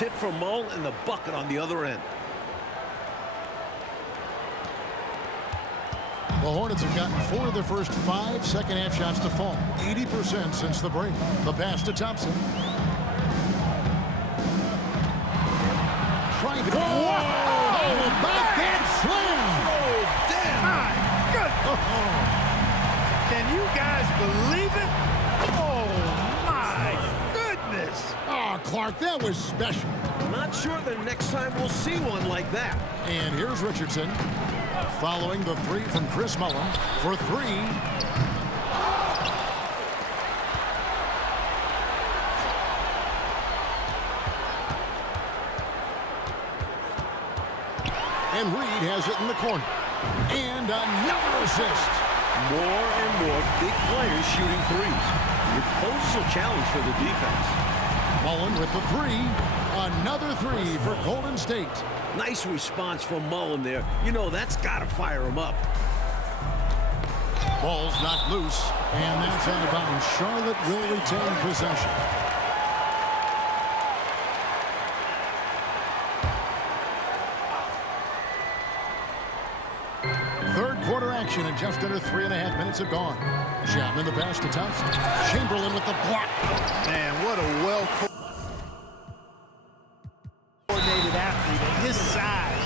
hit from Mullen and the bucket on the other end. The Hornets have gotten 4 of their first 5 second-half shots to fall. 80% since the break. The pass to Thompson. Trying to... Whoa! Backhand slam! Oh, damn! My goodness! Can you guys believe it? Oh, my goodness! Oh, Clark, that was special. Not sure the next time we'll see one like that. And here's Richardson. Following the 3 from Chris Mullen for 3. And Reed has it in the corner. And another assist. More and more big players shooting threes. It poses a challenge for the defense. Mullen with the 3. Another 3 for Golden State. Nice response from Mullen there. You know, that's got to fire him up. Ball's knocked loose, and that's out of bounds. Charlotte will retain possession. Third quarter action, and just under 3.5 minutes have gone. Chapman the pass to Thompson. Chamberlain with the block. Man, what a well-coordinated athlete at his size.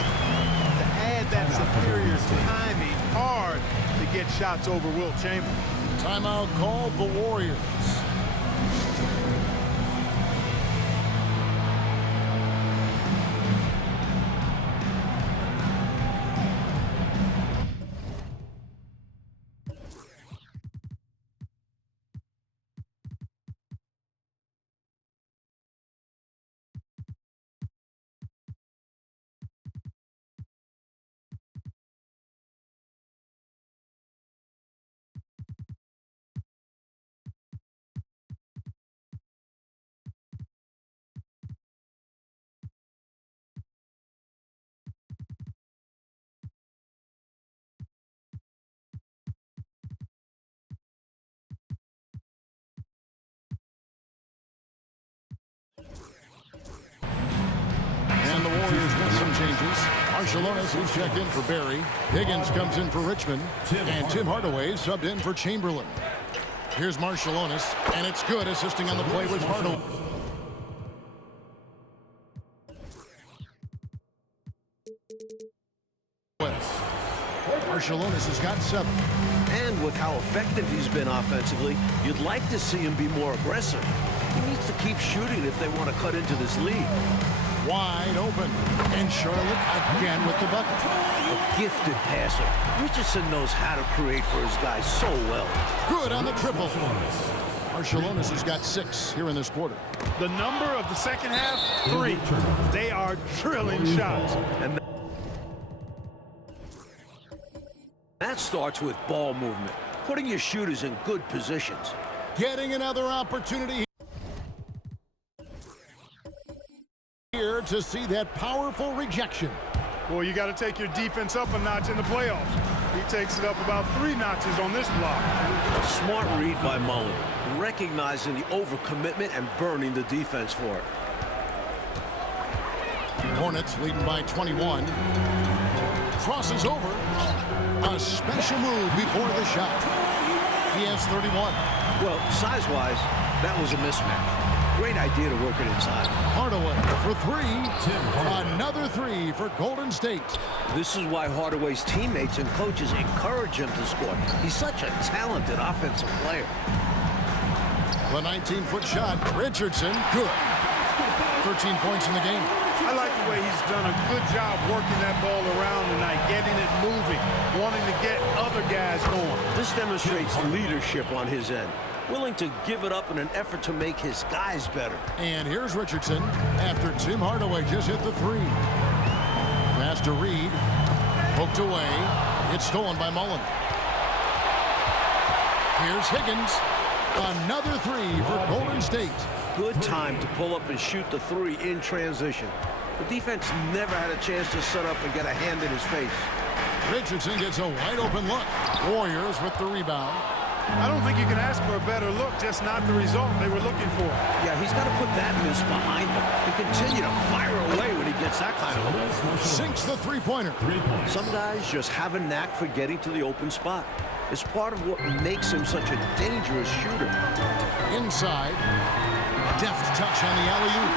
To add that superior timing, hard to get shots over Wilt Chamberlain. Timeout called the Warriors. And the Warriors with some changes. Marciulionis, who's checked in for Barry. Higgins comes in for Richmond. And Tim Hardaway subbed in for Chamberlain. Here's Marciulionis, and it's good, assisting on the play with Hardaway. Marciulionis has got 7. And with how effective he's been offensively, you'd like to see him be more aggressive. He needs to keep shooting if they want to cut into this lead. Wide open. And Charlotte again with the bucket. A gifted passer. Richardson knows how to create for his guys so well. Good on the triple. Marciulionis has got 6 here in this quarter. The number of the second half, 3. They are drilling shots. And that starts with ball movement, putting your shooters in good positions. Getting another opportunity here to see that powerful rejection. Boy, you got to take your defense up a notch in the playoffs. He takes it up about 3 notches on this block. A smart read by Mullen, recognizing the overcommitment and burning the defense for it. Hornets leading by 21. Crosses over. A special move before the shot. He has 31. Well, size-wise, that was a mismatch. Great idea to work it inside. Hardaway for 3. Another 3 for Golden State. This is why Hardaway's teammates and coaches encourage him to score. He's such a talented offensive player. The 19-foot shot. Richardson, good. 13 points in the game. I like the way he's done a good job working that ball around tonight, getting it moving, wanting to get other guys going. This demonstrates leadership on his end, willing to give it up in an effort to make his guys better. And here's Richardson after Tim Hardaway just hit the 3. Pass to Reed. Poked away. It's stolen by Mullen. Here's Higgins. Another 3 for Golden State. Good time to pull up and shoot the 3 in transition. The defense never had a chance to set up and get a hand in his face. Richardson gets a wide open look. Warriors with the rebound. I don't think you can ask for a better look, just not the result they were looking for. Yeah, he's got to put that miss behind him and continue to against that kind of a... Sinks the three-pointer. Some guys just have a knack for getting to the open spot. It's part of what makes him such a dangerous shooter. Inside. Deft touch on the alley-oop.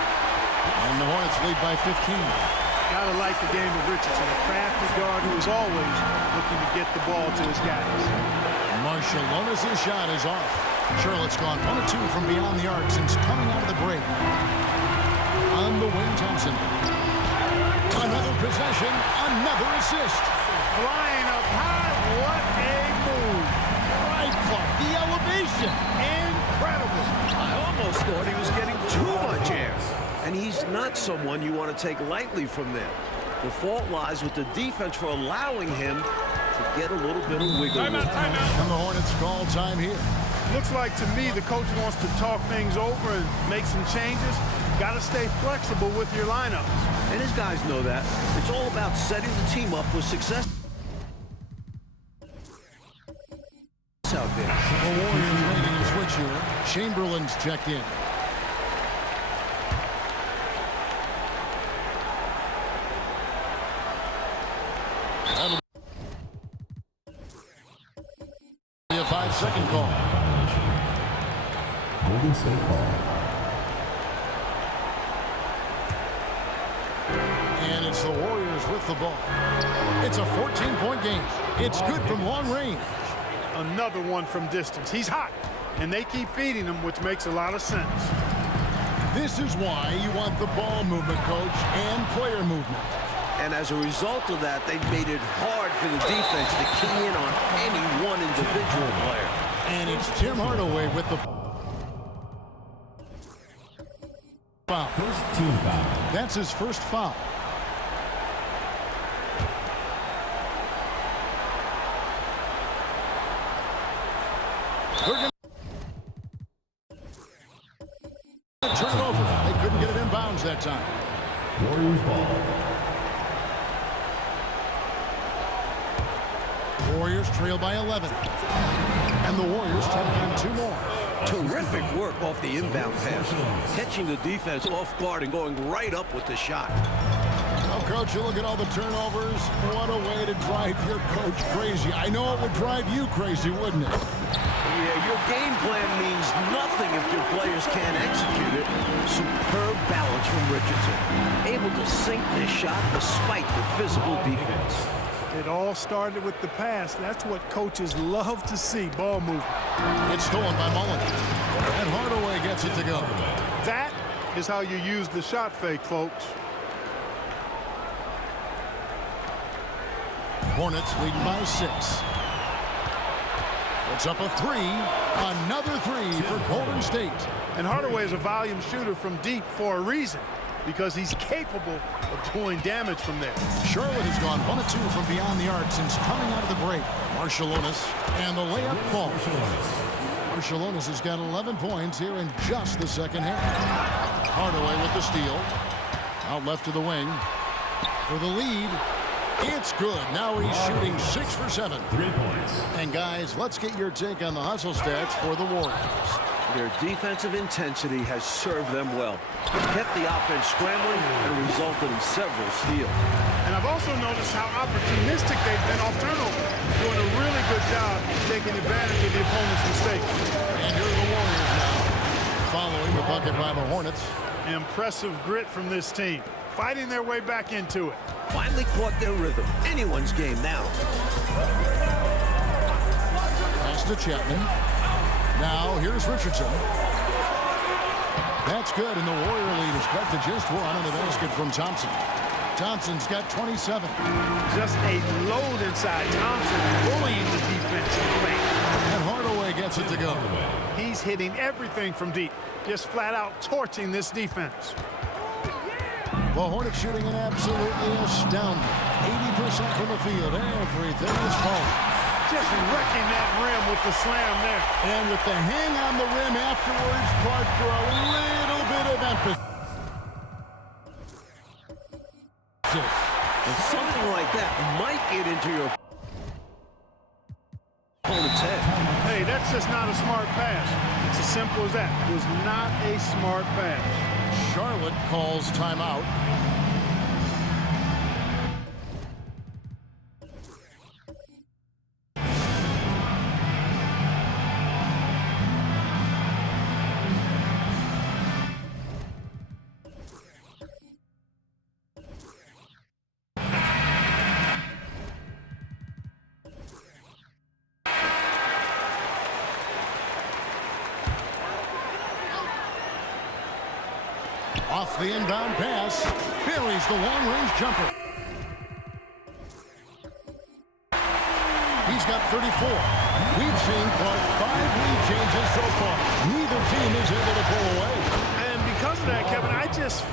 And the Hornets lead by 15. Gotta like the game of Richardson, a crafty guard who is always looking to get the ball to his guys. Marciulionis' shot is off. Charlotte's gone 1 of 2 from beyond the arc since coming out of the break. On the wing, Thompson. Another possession, another assist. Flying up high, what a move. Right, Clark, the elevation. Incredible. I almost thought he was getting too much air. And he's not someone you want to take lightly from there. The fault lies with the defense for allowing him to get a little bit of wiggle room. Timeout. And the Hornets call time here. Looks like to me the coach wants to talk things over and make some changes. Got to stay flexible with your lineups. And his guys know that. It's all about setting the team up for success out there. The Warriors making a switch here. Chamberlain's checked in. That'll be a 5-second call. Golden State ball. And it's the Warriors with the ball. It's a 14-point game. It's good from long range. Another one from distance. He's hot, and they keep feeding him, which makes a lot of sense. This is why you want the ball movement, coach, and player movement. And as a result of that, they've made it hard for the defense to key in on any one individual player. And it's Tim Hardaway with the foul. First team foul. That's his first foul. They're going to turn it over. They couldn't get it in bounds that time. Warriors ball. Warriors trail by 11. And the Warriors take on 2 more. Terrific work off the inbound pass. Catching the defense off guard and going right up with the shot. Well, Coach, you look at all the turnovers. What a way to drive your coach crazy. I know it would drive you crazy, wouldn't it? Yeah, your game plan means nothing if your players can't execute it. Superb balance from Richardson. Able to sink this shot despite the physical defense. It all started with the pass. That's what coaches love to see, ball movement. It's stolen by Mullen. And Hardaway gets it to go. That is how you use the shot fake, folks. Hornets leading by 6. It's up a 3. Another 3 for Golden State. And Hardaway is a volume shooter from deep for a reason, because he's capable of doing damage from there. Charlotte has gone 1 of 2 from beyond the arc since coming out of the break. Marciulionis and the layup falls. Marciulionis has got 11 points here in just the second half. Hardaway with the steal. Out left to the wing. For the lead. It's good. Now he's shooting 6 for 7. 3 points. And guys, let's get your take on the hustle stats for the Warriors. Their defensive intensity has served them well. It's kept the offense scrambling and resulted in several steals. And I've also noticed how opportunistic they've been off turnover, doing a really good job taking advantage of the opponent's mistakes. And here are the Warriors now, following the bucket by the Hornets. Impressive grit from this team, fighting their way back into it. Finally caught their rhythm. Anyone's game now. Pass to Chapman. Now here's Richardson. That's good, and the Warrior lead is cut to just 1 on the basket from Thompson. Thompson's got 27. Just a load inside. Thompson bullying the defense in the paint. And Hardaway gets it to go. He's hitting everything from deep, just flat out torching this defense. The Hornets shooting an absolutely astounding 80% from the field. Everything is falling. Just wrecking that rim with the slam there. And with the hang on the rim afterwards, Clark, for a little bit of emphasis. And something like that might get into your opponent's head. Hey, that's just not a smart pass. It's as simple as that. It was not a smart pass. Charlotte calls timeout. Off the inbound pass. Buries the long-range jumper. He's got 34. We've seen Clark 5 lead changes so far. Neither team is able to pull away. And because of that, Kevin, I just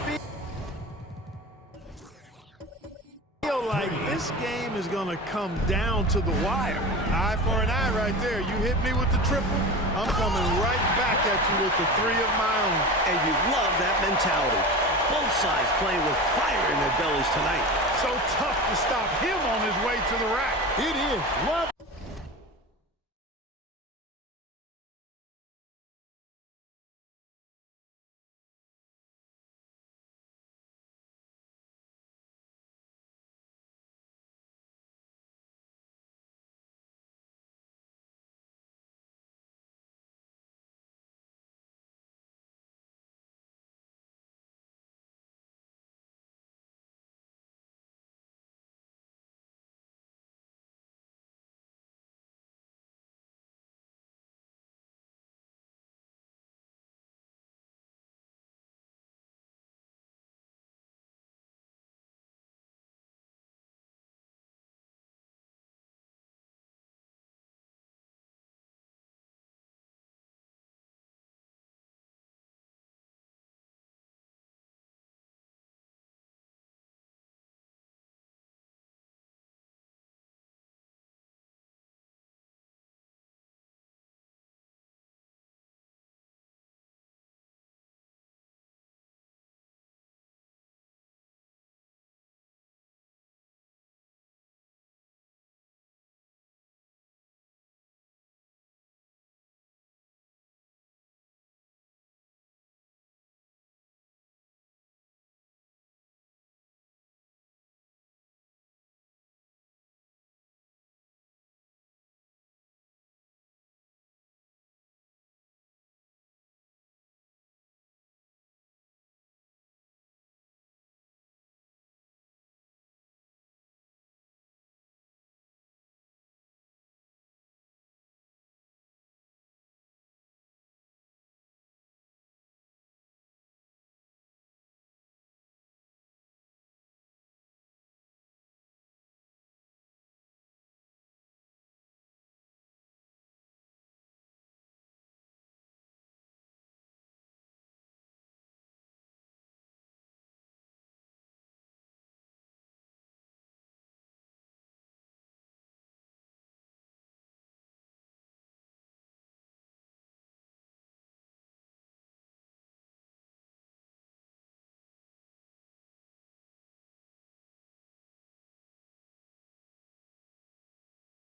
feel like this game is going to come down to the wire. Eye for an eye right there. You hit me with the triple, I'm coming right back at you with the 3 of my own. And you love that mentality. Both sides playing with fire in their bellies tonight. So tough to stop him on his way to the rack. It is. Love.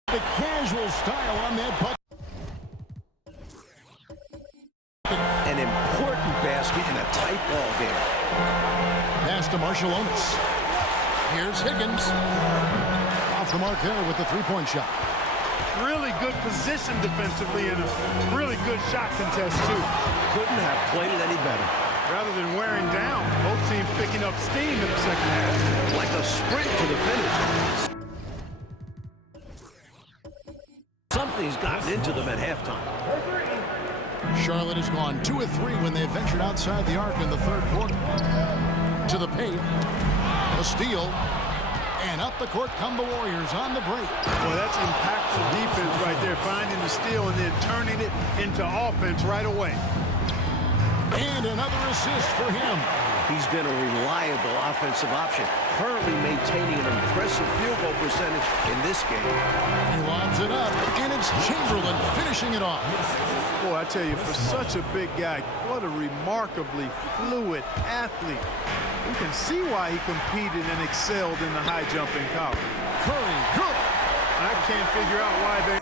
The casual style on that puck. An important basket in a tight ball game. Pass to Marciulionis. Here's Higgins. Off the mark there with the three-point shot. Really good position defensively and a really good shot contest, too. Couldn't have played it any better. Rather than wearing down, both teams picking up steam in the second half. Like a sprint to the finish. Something's gotten into them at halftime. Charlotte has gone 2 of 3 when they ventured outside the arc in the third quarter. To the paint. A steal. And up the court come the Warriors on the break. Well, that's impactful defense right there, finding the steal and then turning it into offense right away. And another assist for him. He's been a reliable offensive option, currently maintaining an impressive field goal percentage in this game. He lobs it up, and it's Chamberlain finishing it off. Boy, I tell you, for such a big guy, what a remarkably fluid athlete. You can see why he competed and excelled in the high jump in college. Curry, good. I can't figure out why they...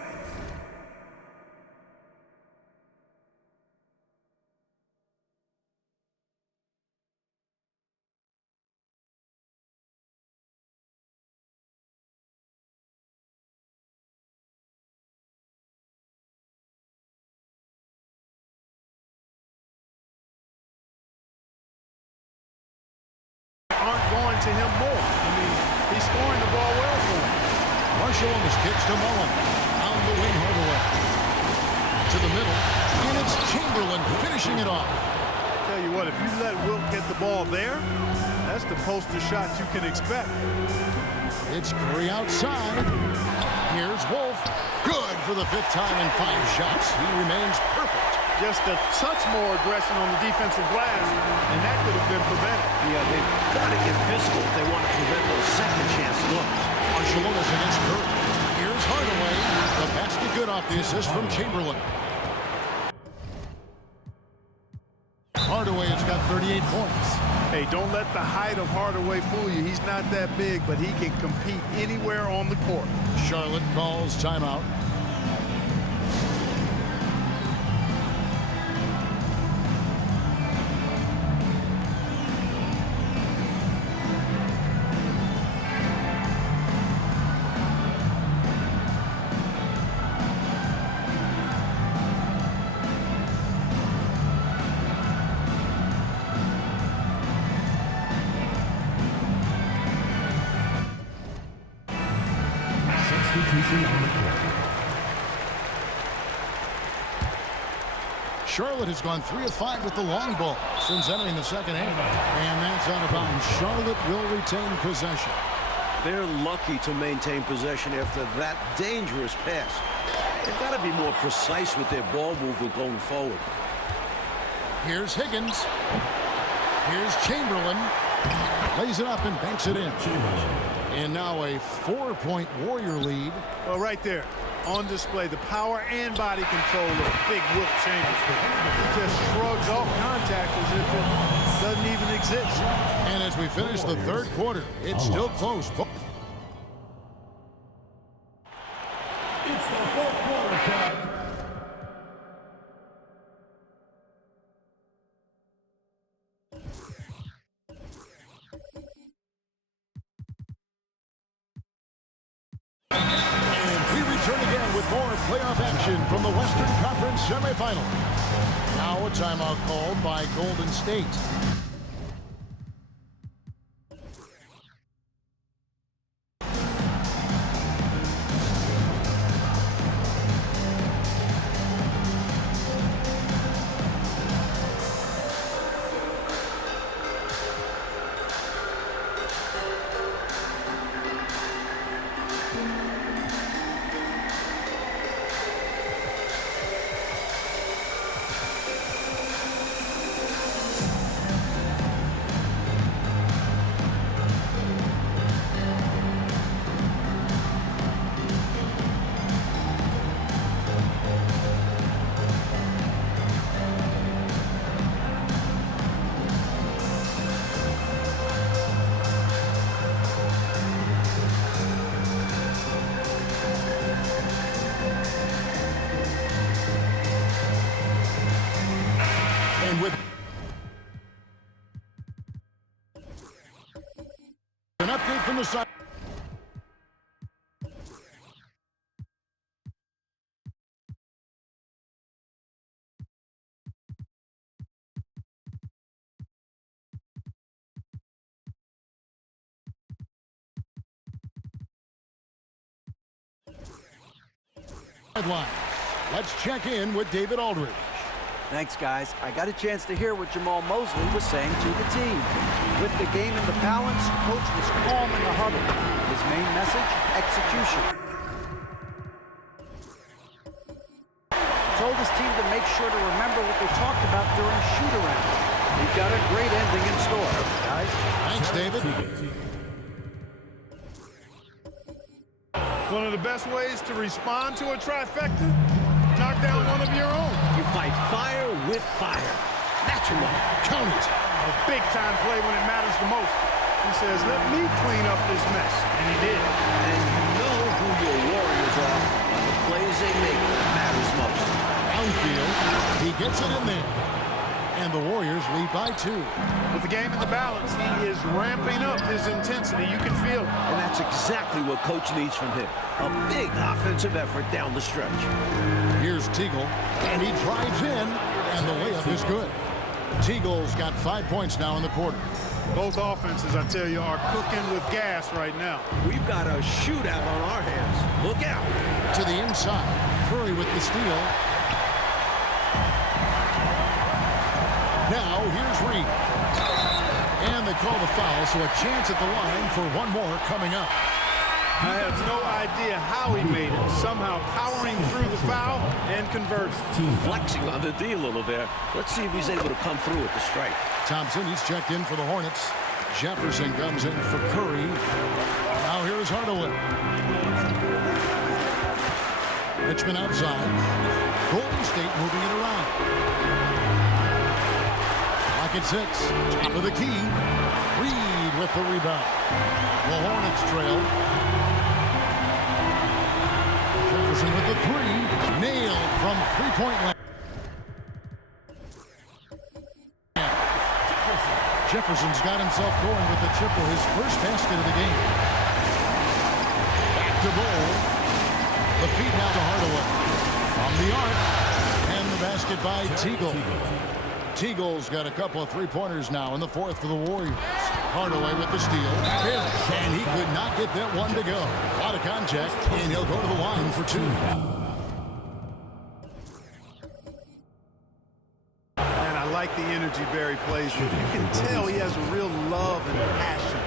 aren't going to him more. I mean, he's scoring the ball well for him. Marciulionis kicks to Mullen. On the wing, Hardaway. To the middle. And it's Chamberlain finishing it off. tell you what, if you let Wilt get the ball there, that's the poster shot you can expect. It's Curry outside. Here's Wolf. Good for the 5th time in 5 shots. He remains perfect. Just a touch more aggression on the defensive glass, and that could have been prevented. Yeah, they've got to get physical if they want to prevent those second-chance looks. Marciulionis against Curry. Here's Hardaway. The basket good off the assist from Chamberlain. Hardaway has got 38 points. Hey, don't let the height of Hardaway fool you. He's not that big, but he can compete anywhere on the court. Charlotte calls timeout. Substitution on the court. Charlotte has gone 3 of 5 with the long ball since entering the second half. And that's out of bounds. Charlotte will retain possession. They're lucky to maintain possession after that dangerous pass. They've got to be more precise with their ball movement going forward. Here's Higgins. Here's Chamberlain. Lays it up and banks it in. And now a 4-point Warrior lead. Well, right there, on display, the power and body control of big Wilt Chamberlain. He just shrugs off contact as if it doesn't even exist. And as we finish the 3rd quarter, it's still close. It's the 4th quarter count. Return again with more playoff action from the Western Conference semifinal. Now a timeout called by Golden State. With an update from the side. Headlines. Let's check in with David Aldridge. Thanks, guys. I got a chance to hear what Jamal Mosley was saying to the team. With the game in the balance, coach was calm in the huddle. His main message, execution. Told his team to make sure to remember what they talked about during shoot-around. We've got a great ending in store, guys. Thanks, David. One of the best ways to respond to a trifecta, knock down one of your own. You fight fire with fire. Natural. Count it. A big-time play when it matters the most. He says, let me clean up this mess. And he did. And you know who your Warriors are on the plays they make that matters most. Downfield. He gets it in there. And the Warriors lead by 2. With the game in the balance, he is ramping up his intensity. You can feel it. And that's exactly what coach needs from him. A big offensive effort down the stretch. Here's Teagle, and he drives in, and the layup is good. Teagle's got 5 points now in the quarter. Both offenses, I tell you, are cooking with gas right now. We've got a shootout on our hands. Look out. To the inside. Curry with the steal. Now here's Reed. And they call the foul, so a chance at the line for one more coming up. I have no idea how he made it. Somehow powering through the foul and converting. Flexing on the D a little there. Let's see if he's able to come through with the strike. Thompson, he's checked in for the Hornets. Jefferson comes in for Curry. Now here's Hardaway. Richmond outside. Golden State moving it around. Lock at 6. Top of the key. Reed with the rebound. The Hornets trail. Jefferson with the 3. Nailed from three-point land. Jefferson's got himself going with the triple, his first basket of the game. Back to Bull. The feed now to Hardaway. From the arc. And the basket by Teagle. Teagle's got a couple of three-pointers now in the fourth for the Warriors. Hardaway with the steal. And he could not get that one to go. Out of contact, and he'll go to the line for 2. I like the energy Barry plays with. You can tell he has a real love and passion.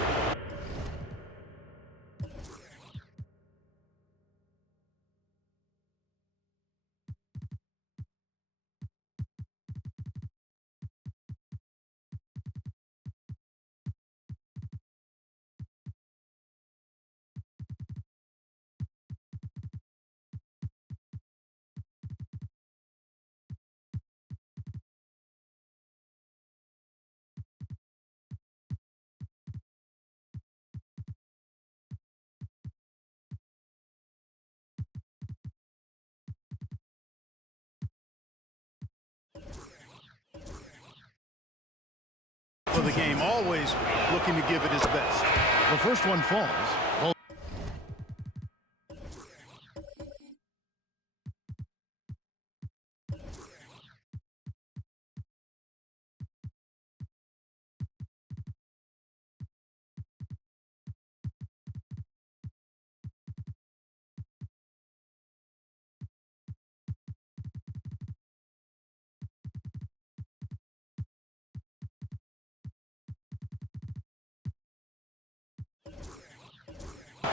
For the game, always looking to give it his best. The first one falls.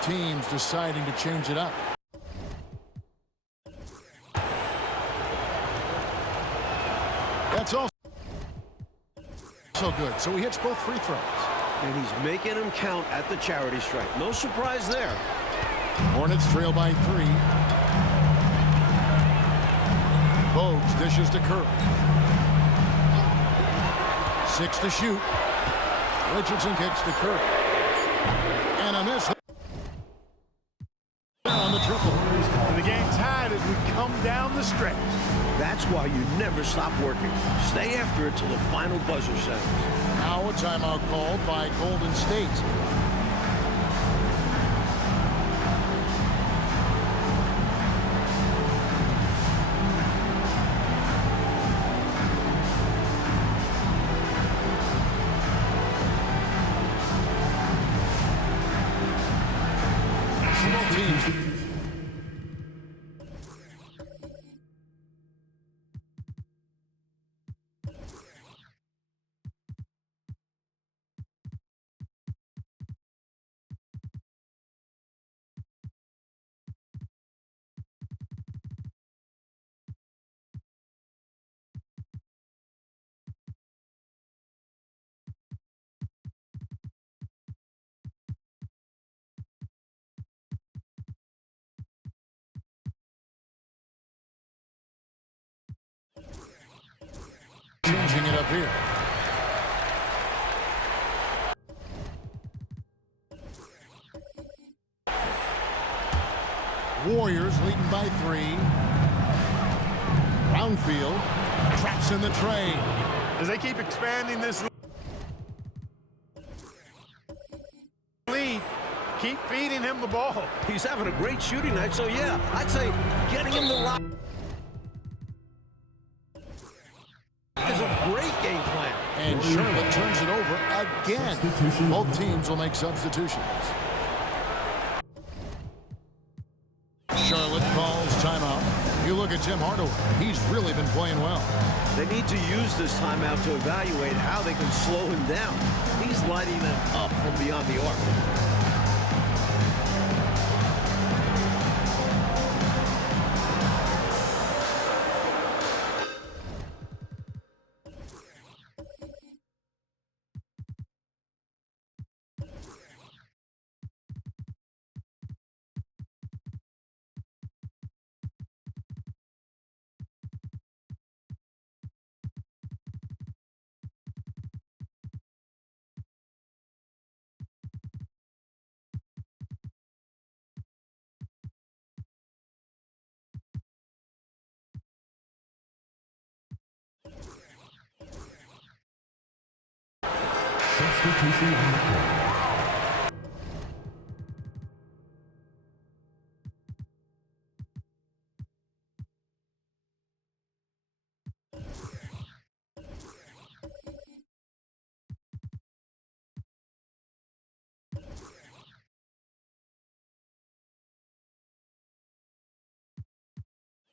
Teams deciding to change it up. That's also good. So he hits both free throws. And he's making them count at the charity stripe. No surprise there. Hornets trail by 3. Bogues dishes to Curry. 6 to shoot. Richardson kicks to Curry. And a miss on the triple. And the game's tied as we come down the stretch. That's why you never stop working. Stay after it till the final buzzer sounds. Now a timeout called by Golden State. Changing it up here. Warriors leading by 3. Brownfield traps in the tray. As they keep expanding this lead, keep feeding him the ball. He's having a great shooting night, so yeah, I'd say getting him the rock is a great game plan. And Charlotte turns it over again. Both teams will make substitutions. Charlotte calls timeout. You look at at Tim Hardaway. He's really been playing well. They need to use this timeout to evaluate how they can slow him down. He's lighting them up from beyond the arc. Substitution on the court.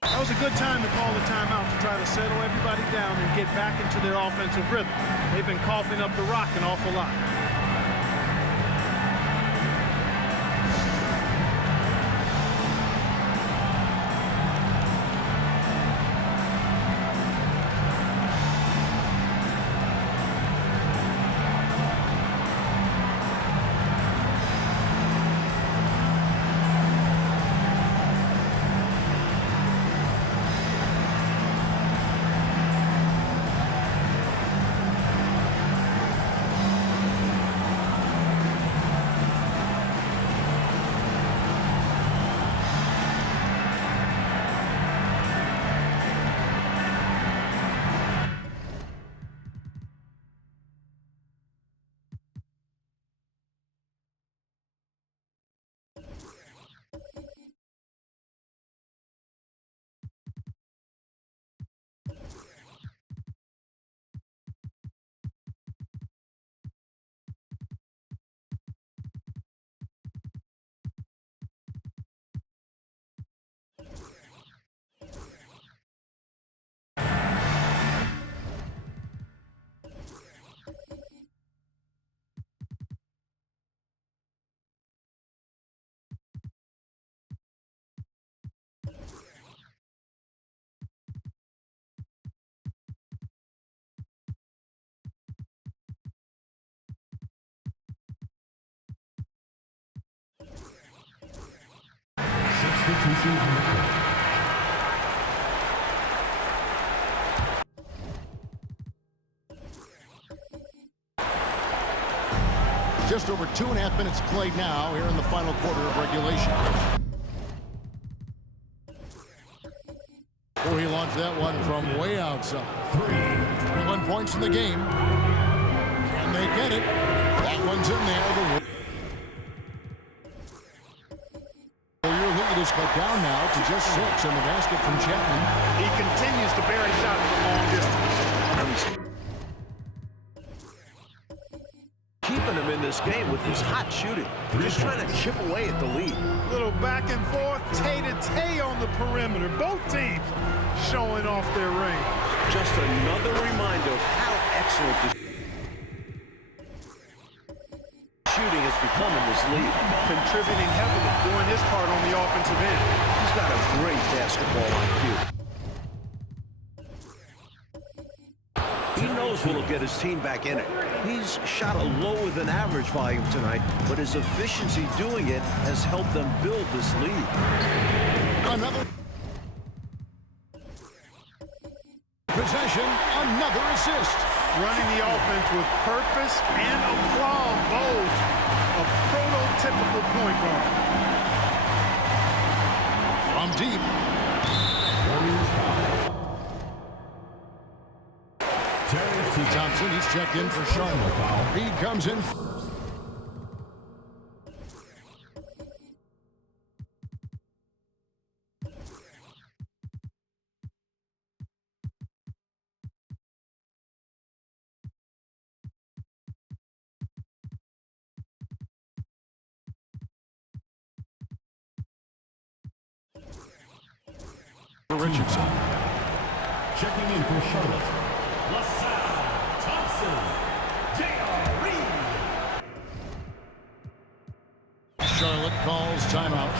That was a good time to call the timeout to try to settle everybody down and get back into their offensive rhythm. They've been coughing up the rock an awful lot. Substitution on the court. Just over 2.5 minutes played now here in the final quarter of regulation. Oh, he launched that one from way outside. 21 points in the game. Can they get it? That one's in there. Your lead is cut down now to just 6 in the basket from Chapman. He continues to bury shots from long distance. Keeping him in this game with his hot shooting. Just trying to chip away at the lead. Little back and forth, tay-to-tay on the perimeter. Both teams showing off their range. Just another reminder of how excellent the shooting has become in this league. Contributing heavily doing his part on the offensive end. He's got a great basketball IQ. He knows what'll get his team back in it. He's shot a lower than average volume tonight, but his efficiency doing it has helped them build this lead. Another possession, another assist. Running the offense with purpose and aplomb, both a prototypical point guard. From deep. Thompson, he's checked in for Charlotte. Reed comes in. Richardson. Checking in for Charlotte, LaSalle Thompson, J.R. Reed. Charlotte calls timeout.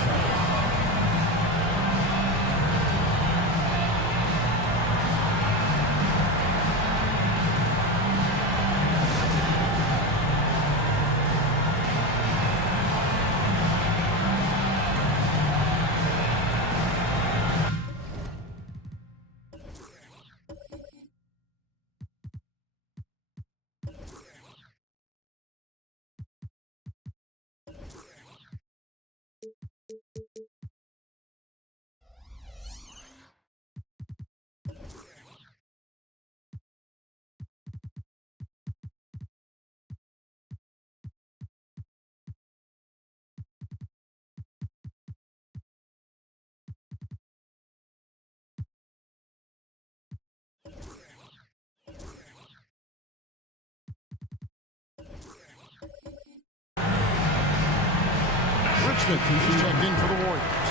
Richmond checked in for the Warriors.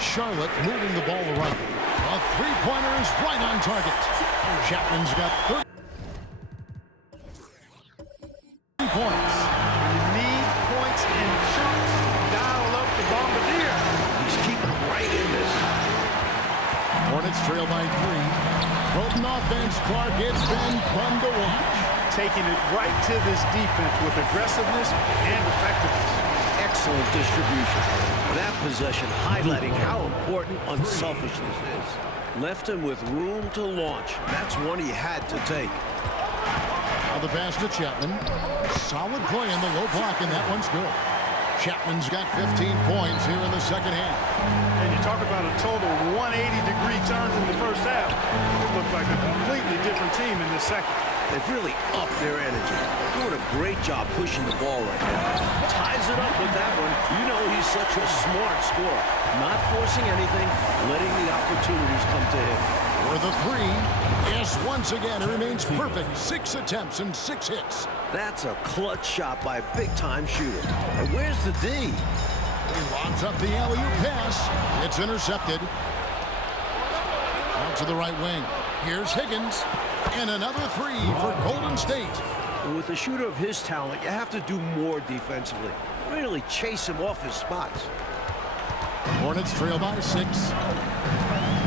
Charlotte moving the ball around. A three-pointer is right on target. Chapman's got 30 points. Need points and shots. Dial up the Bombardier. He's keeping right in this. Hornets trail by 3. Broken offense, Clark. It's been fun to watch. Taking it right to this defense with aggressiveness and effectiveness. Excellent distribution. That possession highlighting how important unselfishness is. Left him with room to launch. That's one he had to take. Now the pass to Chapman. Solid play in the low block, and that one's good. Chapman's got 15 points here in the second half. And you talk about a total 180-degree turn from the first half. It looked like a completely different team in the second. They've really upped their energy. Doing a great job pushing the ball right now. Ties it up with that one. You know he's such a smart scorer. Not forcing anything, letting the opportunities come to him. For the three, yes, once again, it remains perfect. 6 attempts and 6 hits. That's a clutch shot by a big-time shooter. And where's the D? He lobs up the alley-oop pass. It's intercepted. Out to the right wing. Here's Higgins. And another three for Golden State. With a shooter of his talent, you have to do more defensively. Really chase him off his spots. Hornets trail by 6.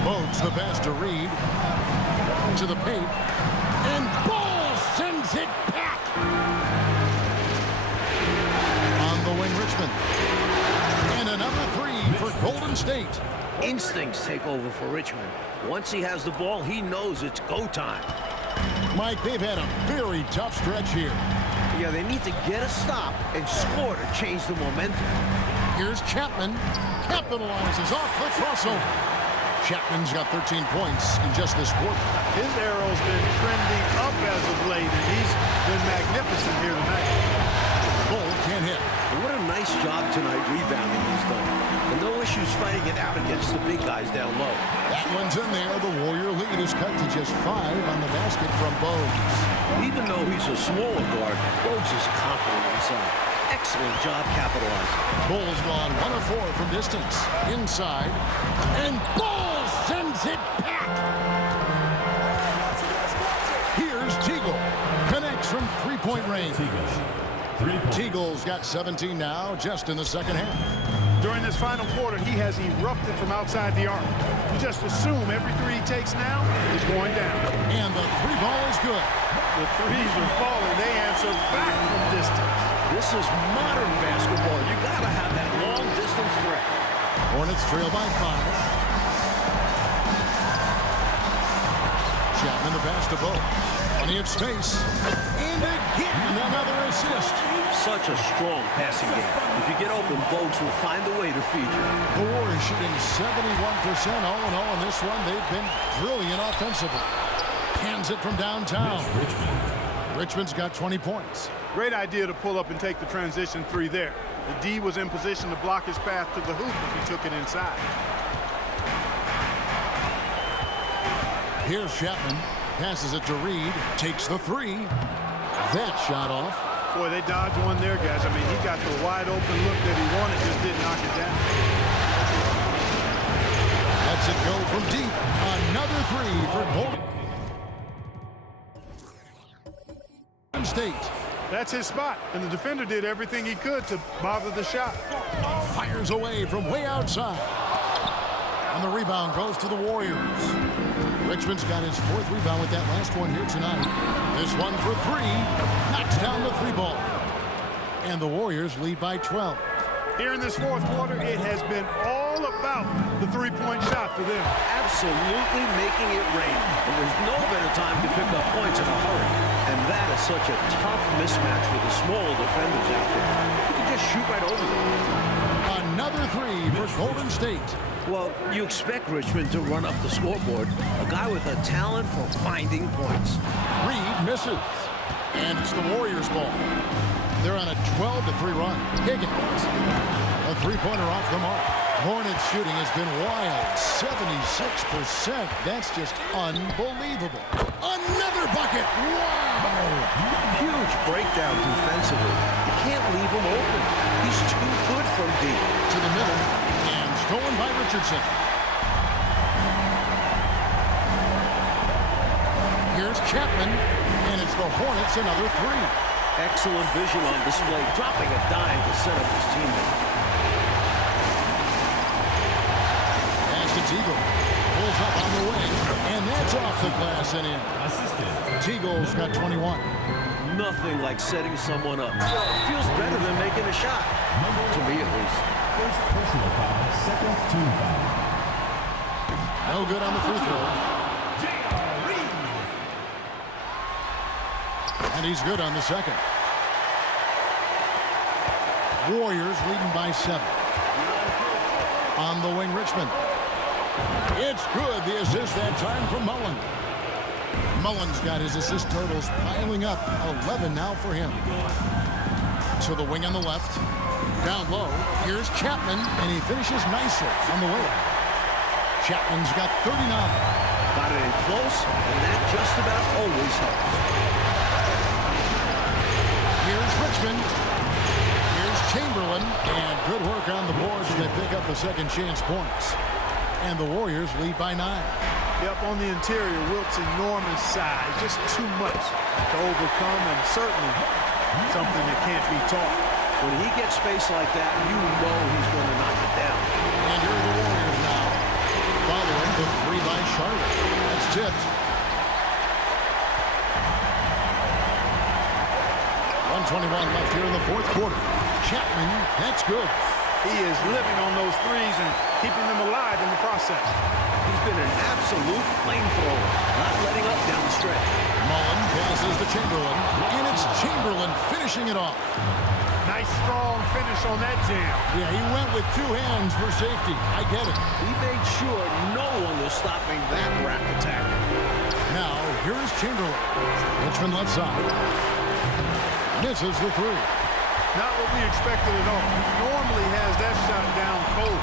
Bogues the pass to Reed. To the paint. And Ball sends it back. On the wing, Richmond. And another three for Golden State. Instincts take over for Richmond. Once he has the ball, he knows it's go time. Mike, they've had a very tough stretch here. Yeah, they need to get a stop and score to change the momentum. Here's Chapman. Capitalizes off the crossover. Chapman's got 13 points in just this quarter. His arrow's been trending up as of late, and he's been magnificent here tonight. Bull can't hit. And what a nice job tonight rebounding he's done. And no issues fighting it out against the big guys down low. That one's in there. The Warrior lead is cut to just 5 on the basket from Bogues. Even though he's a smaller guard, Bogues is confident inside. Excellent job capitalizing. Bull's gone 1 of 4 from distance. Inside. And Bull sends it back. Here's Teagle. Connects from three-point range. Teagle's got 17 now, just in the second half. During this final quarter, he has erupted from outside the arc. You just assume every three he takes now is going down. And the three ball is good. The threes are falling. They answer back from distance. This is modern basketball. You gotta have that long-distance threat. Hornets trail by 5. Chapman the pass to Bogues. Plenty of space. And again, another assist. Such a strong passing game. If you get open, Bogues will find a way to feed you. The Warriors shooting 71% all in all in this one. They've been brilliant offensively. Hands it from downtown. Richmond's got 20 points. Great idea to pull up and take the transition three there. The D was in position to block his path to the hoop if he took it inside. Here's Chapman. Passes it to Reed. Takes the three. That shot off. Boy, they dodged one there, guys. I mean, he got the wide open look that he wanted, just didn't knock it down. Lets it go from deep. Another three for Golden State. That's his spot, and the defender did everything he could to bother the shot. Fires away from way outside. And the rebound goes to the Warriors. Richmond's got his 4th rebound with that last one here tonight. This one for 3. Knocks down the 3 ball. And the Warriors lead by 12. Here in this 4th quarter, it has been all about the 3-point shot for them. Absolutely making it rain. And there's no better time to pick up points in a hurry. And that is such a tough mismatch for the smaller defenders out there. You can just shoot right over them. Another 3 for Golden State. Well, you expect Richmond to run up the scoreboard. A guy with a talent for finding points. Reed misses. And it's the Warriors' ball. They're on a 12-3 run. Higgins. A 3-pointer off the mark. Hornets shooting has been wild. 76%. That's just unbelievable. Another bucket. Wow. Huge breakdown defensively. You can't leave him open. He's too good from deep. To the middle. And stolen by Richardson. Here's Chapman. And it's the Hornets another 3. Excellent vision on display, dropping a dime to set up his teammate. Pass to Teagle. Pulls up on the wing, and that's off the glass and in. Teagle's got 21. Nothing like setting someone up. Feels better than making a shot. To me, at least. First personal foul, second team foul. No good on the free throw. And he's good on the second. Warriors leading by 7. On the wing, Richmond. It's good. The assist that time from Mullen. Mullen's got his assist totals piling up. 11 now for him. To the wing on the left. Down low. Here's Chapman, and he finishes nicely on the way. Chapman's got 39. Got it in close, and that just about always helps. Here's Richmond. Here's Chamberlain. And good work on the boards. They pick up the second chance points. And the Warriors lead by 9. Yep, on the interior, Wilt's enormous size. Just too much to overcome, and certainly something that can't be taught. When he gets space like that, you know he's going to knock it down. And here are the Warriors now. Following the 3 by Charlotte. That's tipped. 1:21 left here in the 4th quarter. Chapman, that's good. He is living on those threes and keeping them alive in the process. He's been an absolute flamethrower, not letting up down the stretch. Mullen passes to Chamberlain, and it's Chamberlain finishing it off. Nice, strong finish on that jam. Yeah, he went with 2 hands for safety. I get it. He made sure no one was stopping that rack attack. Now, here is Chamberlain. Richmond left side. Misses the 3. Not what we expected at all. Normally has that shot down cold.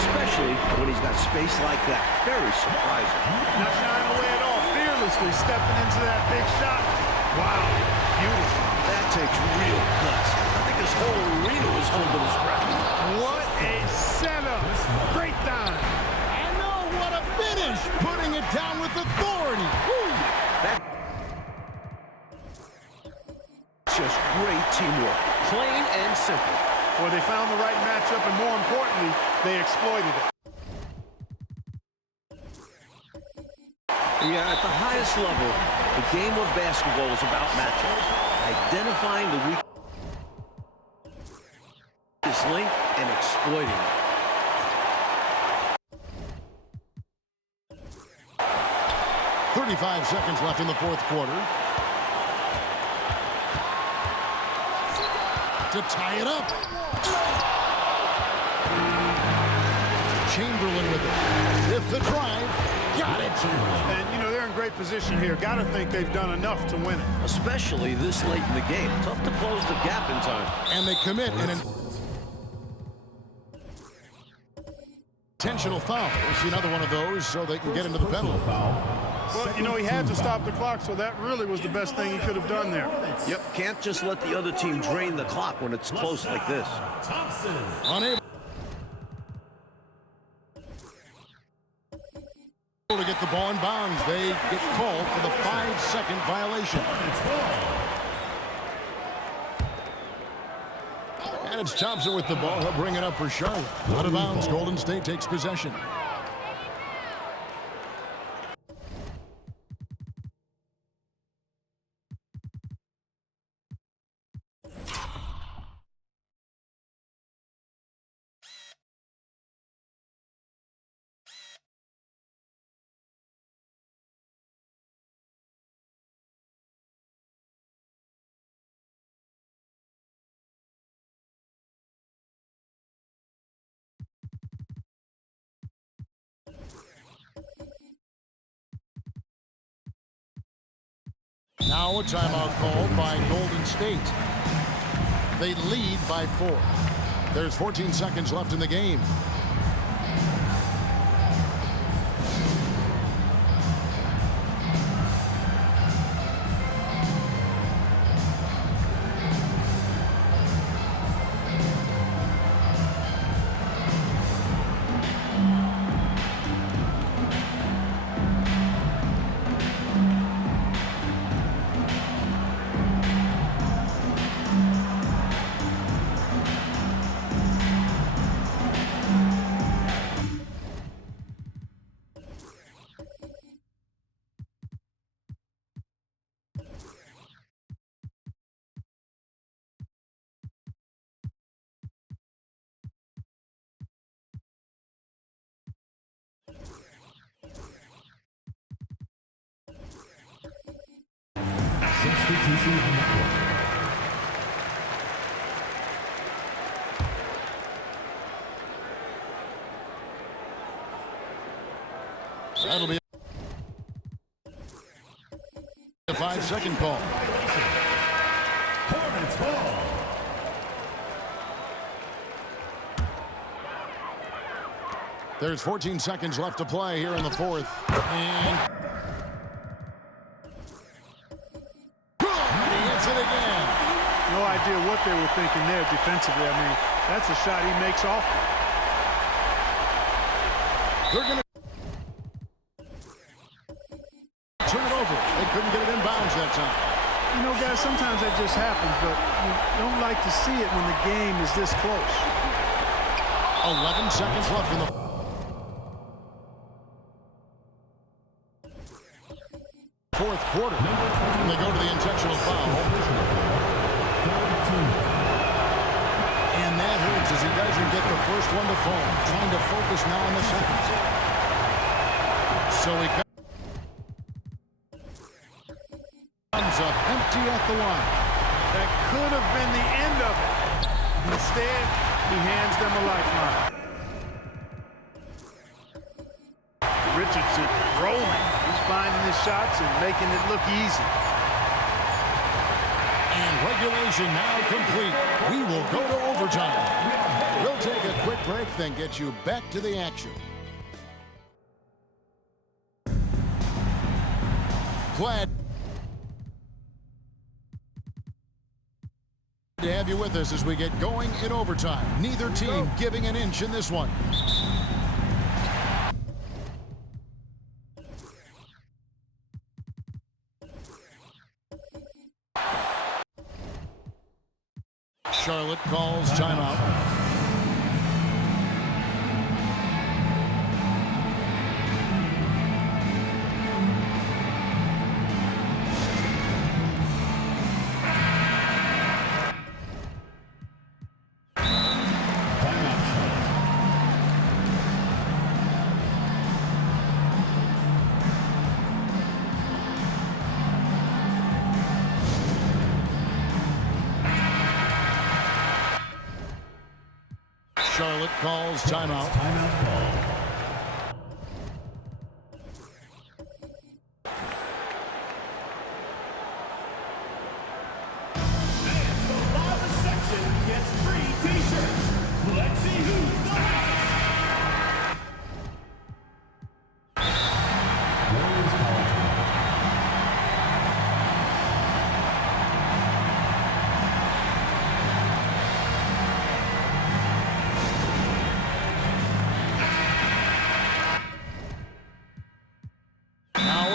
Especially when he's got space like that. Very surprising. Not shying away at all. Fearlessly stepping into that big shot. Wow. Beautiful. That takes real guts. I think this whole arena was holding his breath. What a setup. Great time. And oh, what a finish. Putting it down with authority. Woo. Just great teamwork. Plain and simple. Well, they found the right matchup, and more importantly, they exploited it. Yeah, at the highest level, the game of basketball is about matchups. Identifying the weakest link and exploiting it. 35 seconds left in the 4th quarter. To tie it up. Chamberlain with it. With the drive. Got it. And, you know, they're in great position here. Got to think they've done enough to win it. Especially this late in the game. Tough to close the gap in time. And they commit an intentional foul. We'll see another one of those so they can get into the penalty. Foul, Well, you know, he had to stop the clock, so that really was the best thing he could have done there. Yep, can't just let the other team drain the clock when it's close like this. Thompson. Unable to get the ball in bounds. They get called for the 5-second violation. And it's Thompson with the ball. He'll bring it up for Charlotte. Out of bounds, Golden State takes possession. Now a timeout called by Golden State. They lead by 4. There's 14 seconds left in the game. Substitution on the court. That'll be a 5-second call. Hornets ball. There's 14 seconds left to play here in the 4th. And he hits it again. No idea what they were thinking there defensively. I mean, that's a shot he makes often. They're going to turn it over. They couldn't get it in bounds that time. You know, guys, sometimes that just happens, but you don't like to see it when the game is this close. 11 seconds left in the 4th quarter. And they go to the intentional foul. And that hurts as he doesn't get the first one to fall. Trying to focus now on the seconds. So he comes up empty at the line. That could have been the end of it. Instead, he hands them a lifeline. Richardson rolling. He's finding his shots and making it look easy. And regulation now complete. We will go to overtime. We'll take a quick break, then get you back to the action. Glad to have you with us as we get going in overtime. Neither team giving an inch in this one. Charlotte calls timeout. Charlotte calls timeout. Timeout call. And the lava section gets free t-shirts. Let's see who's the best. Warriors College.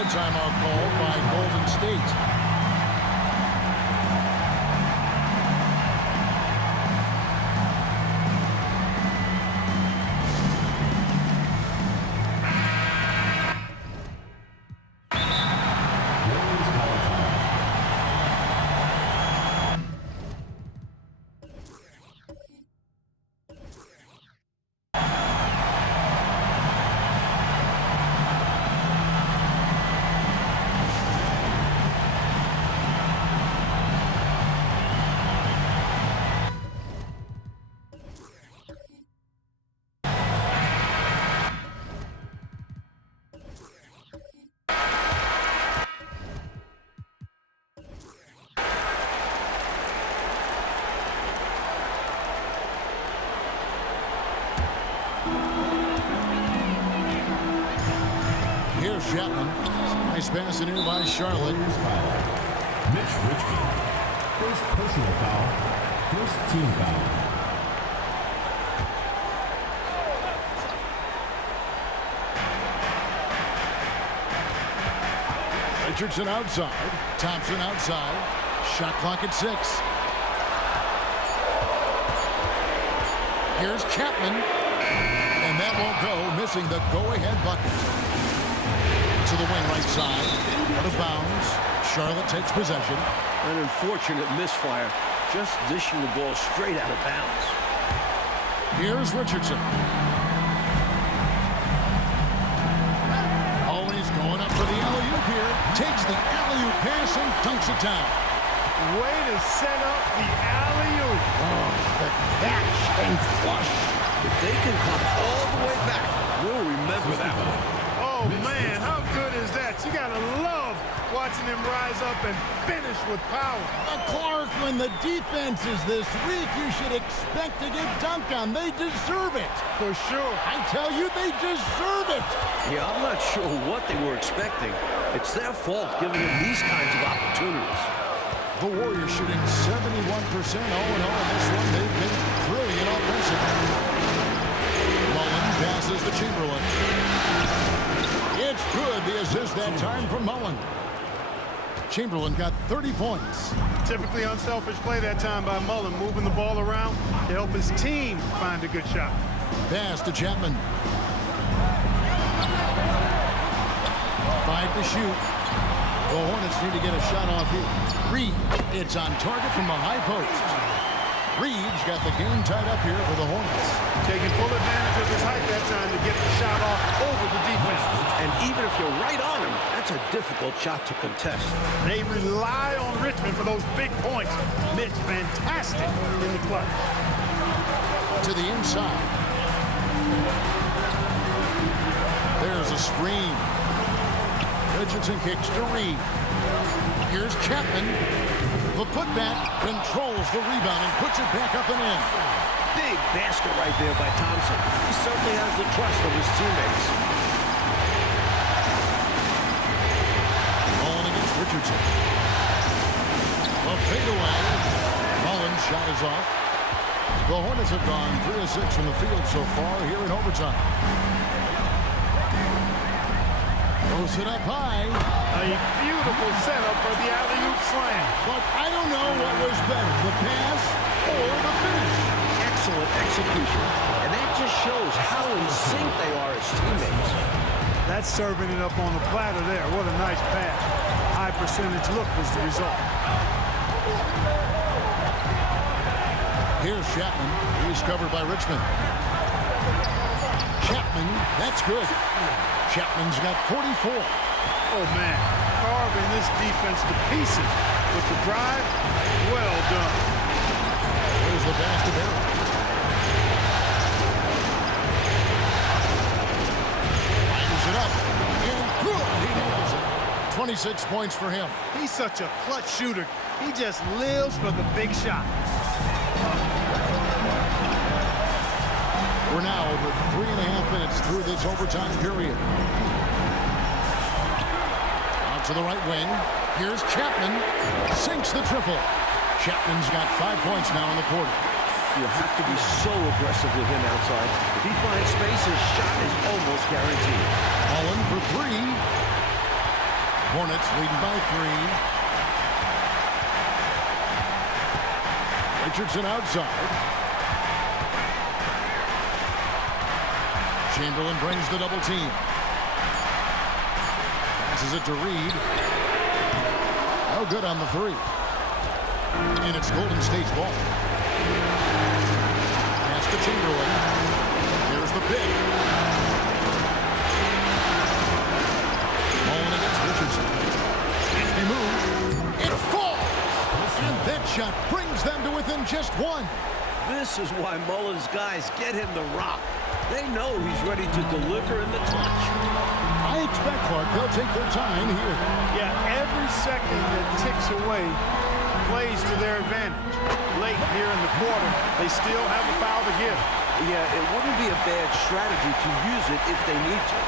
timeout called by Golden State. Here's Chapman. Nice pass in here by Charlotte. Mitch Richmond. First personal foul. First team foul. Richardson outside. Thompson outside. Shot clock at 6. Here's Chapman. And that won't go, missing the go-ahead bucket. To the wing right side. Out of bounds. Charlotte takes possession. An unfortunate misfire. Just dishing the ball straight out of bounds. Here's Richardson. Always going up for the alley-oop here. Takes the alley-oop pass and dunks it down. Way to set up the alley-oop. Oh, the catch and flush. If they can come all the way back, we'll remember that one. Oh, man, how good is that? You got to love watching them rise up and finish with power. Clark, when the defense is this weak, you should expect to get dunked on. They deserve it. For sure. I tell you, they deserve it. Yeah, I'm not sure what they were expecting. It's their fault giving them these kinds of opportunities. The Warriors shooting 71% all in all in this one. They've been brilliant offensively. Mullen passes to Chamberlain. It's good. The assist that time from Mullen. Chamberlain got 30 points. Typically unselfish play that time by Mullen, moving the ball around to help his team find a good shot. Pass to Chapman. 5 to shoot. The Hornets need to get a shot off here. Reed, it's on target from the high post. Reed's got the game tied up here for the Hornets. Taking full advantage of his height that time to get the shot off over the defense. And even if you're right on him, that's a difficult shot to contest. They rely on Richmond for those big points. Mitch, fantastic in the clutch. To the inside. There's a screen. Richardson kicks to Reed. Here's Chapman. The putback controls the rebound and puts it back up and in. Big basket right there by Thompson. He certainly has the trust of his teammates. Mullen against Richardson. A fadeaway. Mullen's shot is off. The Hornets have gone 3 of 6 from the field so far here in overtime. Throws it up high. A beautiful setup for the alley-oop slam. But I don't know what was better, the pass or the finish. Excellent execution. And that just shows how in sync they are as teammates. That's serving it up on the platter there. What a nice pass. High percentage look was the result. Here's Chapman. He's covered by Richmond. Chapman, that's good. Chapman's got 44. Oh, man. Carving this defense to pieces with the drive. Well done. There's the pass to Barry. Fires it up. And good. He nails it. 26 points for him. He's such a clutch shooter. He just lives for the big shot. We're now over 3.5 minutes through this overtime period. Out to the right wing. Here's Chapman. Sinks the triple. Chapman's got 5 points now in the quarter. You have to be so aggressive with him outside. If he finds space, his shot is almost guaranteed. Mullen for 3. Hornets leading by 3. Richardson outside. Chamberlain brings the double team. Passes it to Reed. No good on the 3. And it's Golden State's ball. Pass to Chamberlain. Here's the pick. Mullen against Richardson. He moves. It falls. And that shot brings them to within just 1. This is why Mullen's guys get him the rock. They know he's ready to deliver in the clutch. I expect, Clark, they'll take their time here. Yeah, every second that ticks away plays to their advantage. Late here in the quarter, they still have a foul to give. Yeah, it wouldn't be a bad strategy to use it if they need to.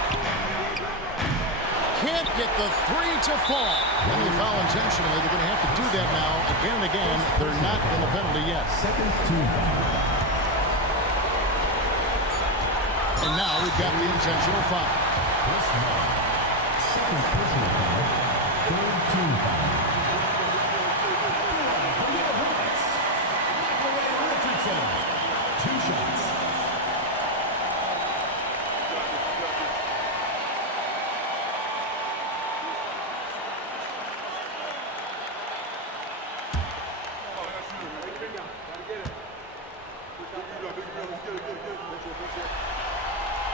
Can't get the 3 to fall. When they foul intentionally, they're going to have to do that now again and again. They're not in the penalty yet. Second team foul. And now we've got the intentional foul. Second personal foul. Third team foul. Richardson. 2 shots.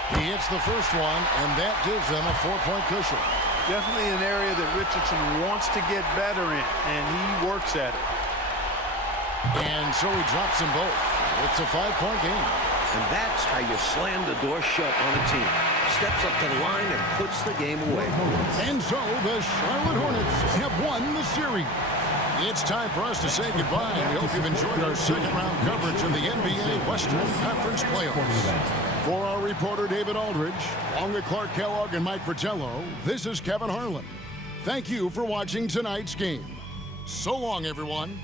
He hits the first one, and that gives them a 4-point cushion. Definitely an area that Richardson wants to get better in, and he works at it. And so he drops them both. It's a 5-point game. And that's how you slam the door shut on a team. Steps up to the line and puts the game away. And so the Charlotte Hornets have won the series. It's time for us to say goodbye. We hope you've enjoyed our second-round coverage of the NBA Western Conference Playoffs. For our reporter, David Aldridge, along with Clark Kellogg and Mike Fratello, this is Kevin Harlan. Thank you for watching tonight's game. So long, everyone.